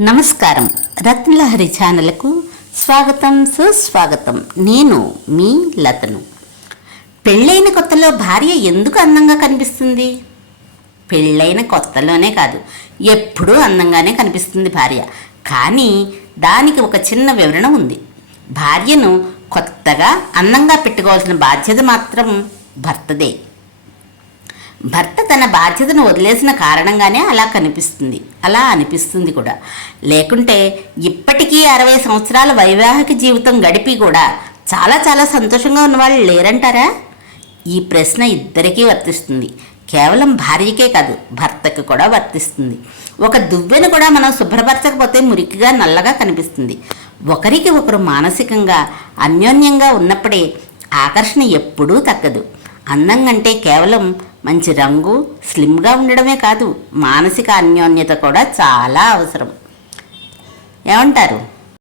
నమస్కారం. రత్నలహరి ఛానల్కు స్వాగతం సుస్వాగతం. నేను మీ లతను. పెళ్ళైన కొత్తలో భార్య ఎందుకు అందంగా కనిపిస్తుంది? పెళ్ళైన కొత్తలోనే కాదు ఎప్పుడూ అందంగానే కనిపిస్తుంది భార్య. కానీ దానికి ఒక చిన్న వివరణ ఉంది. భార్యను కొత్తగా అందంగా పెట్టుకోవాల్సిన బాధ్యత మాత్రం భర్తదే. భర్త తన బాధ్యతను వదిలేసిన కారణంగానే అలా కనిపిస్తుంది. అలా అనిపిస్తుంది కూడా. లేకుంటే ఇప్పటికీ అరవై సంవత్సరాల వైవాహిక జీవితం గడిపి కూడా చాలా చాలా సంతోషంగా ఉన్నవాళ్ళు లేరంటారా? ఈ ప్రశ్న ఇద్దరికీ వర్తిస్తుంది. కేవలం భార్యకే కాదు భర్తకు కూడా వర్తిస్తుంది. ఒక దువ్వెను కూడా మనం శుభ్రపరచకపోతే మురికిగా నల్లగా కనిపిస్తుంది. ఒకరికి ఒకరు మానసికంగా అన్యోన్యంగా ఉన్నప్పుడే ఆకర్షణ ఎప్పుడూ తగ్గదు. అందం కంటే కేవలం మంచి రంగు స్లిమ్గా ఉండడమే కాదు మానసిక అన్యోన్యత కూడా చాలా అవసరం. ఏమంటారు?